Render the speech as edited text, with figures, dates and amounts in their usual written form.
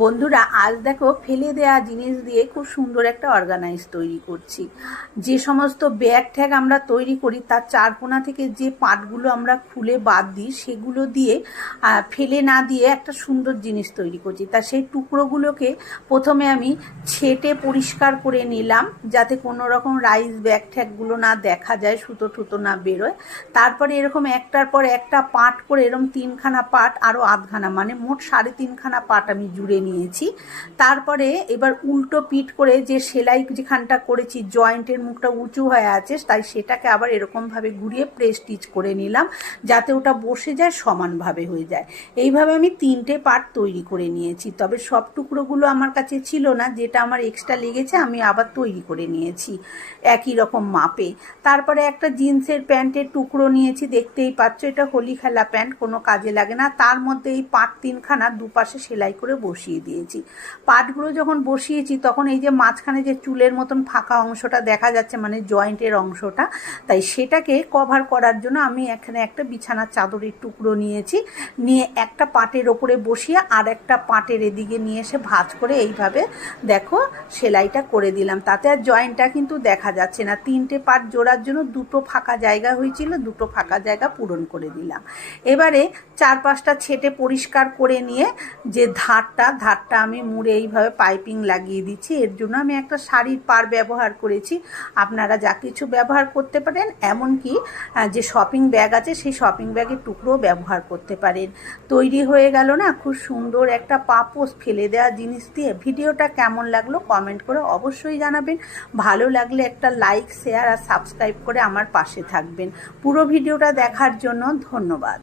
বন্ধুরা আজ দেখো ফেলে দেওয়া জিনিস দিয়ে খুব সুন্দর একটা অর্গানাইজ তৈরি করছি। যে সমস্ত ব্যাগ ট্যাগ আমরা তৈরি করি তার চারকোনা থেকে যে পাটগুলো আমরা খুলে বাদ দিই সেগুলো দিয়ে ফেলে না দিয়ে একটা সুন্দর জিনিস তৈরি করছি। তা সেই টুকরোগুলোকে প্রথমে আমি ছেটে পরিষ্কার করে নিলাম যাতে কোনো রকম রাইস ব্যাগ ট্যাগগুলো না দেখা যায়, সুতো টুতো না বেরোয়। তারপরে এরকম একটার পর একটা পাট করে এরকম তিনখানা পাট আরও আধখানা মানে মোট 3.5খানা পাট আমি জুড়ে নিয়েছি। তারপরে এবার উল্টো পিঠ করে যে সেলাই যেখানটা করেছি জয়েন্টের মুখটা উঁচু হয়ে আছে তাই সেটাকে আবার এরকমভাবে ঘুরিয়ে প্রেস স্টিচ করে নিলাম যাতে ওটা বসে যায়, সমানভাবে হয়ে যায়। এইভাবে আমি 3টে পার্ট তৈরি করে নিয়েছি। তবে সব টুকরোগুলো আমার কাছে ছিল না, যেটা আমার এক্সট্রা লেগেছে আমি আবার তৈরি করে নিয়েছি একই রকম মাপে। তারপরে একটা জিন্সের প্যান্টের টুকরো নিয়েছি, দেখতেই পাচ্ছ এটা হোলি খেলা প্যান্ট, কোনো কাজে লাগে না। তার মধ্যে এই পাট 3খানা দুপাশে সেলাই করে বসিয়ে দিয়েছি। পাটগুলো যখন বসিয়েছি তখন এই যে মাঝখানে যে চুলের মতন ফাঁকা অংশটা দেখা যাচ্ছে মানে জয়েন্টের অংশটা, তাই সেটাকে কভার করার জন্য আমি এখানে একটা বিছানার চাদরের টুকরো নিয়েছি, নিয়ে একটা পাটের ওপরে বসিয়ে আর একটা পাটের এদিকে নিয়ে এসে ভাঁজ করে এইভাবে দেখো সেলাইটা করে দিলাম। তাতে আর জয়েন্টটা কিন্তু দেখা যাচ্ছে না। 3টে পাট জোড়ার জন্য 2টো ফাঁকা জায়গা হয়েছিল, 2টো ফাঁকা জায়গা পূরণ করে দিলাম। এবারে 4-5টা ছেটে পরিষ্কার করে নিয়ে যে ধারটা আমি মুড়ে এইভাবে পাইপিং লাগিয়ে দিচ্ছি। এর জন্য আমি একটা শাড়ির পার ব্যবহার করেছি, আপনারা যা কিছু ব্যবহার করতে পারেন, এমনকি যে শপিং ব্যাগ আছে সেই শপিং ব্যাগের টুকরো ব্যবহার করতে পারেন। তৈরি হয়ে গেল না খুব সুন্দর একটা পাপোশ ফেলে দেওয়া জিনিস দিয়ে। ভিডিওটা কেমন লাগলো কমেন্ট করে অবশ্যই জানাবেন। ভালো লাগলে একটা লাইক, শেয়ার আর সাবস্ক্রাইব করে আমার পাশে থাকবেন। পুরো ভিডিওটা দেখার জন্য ধন্যবাদ।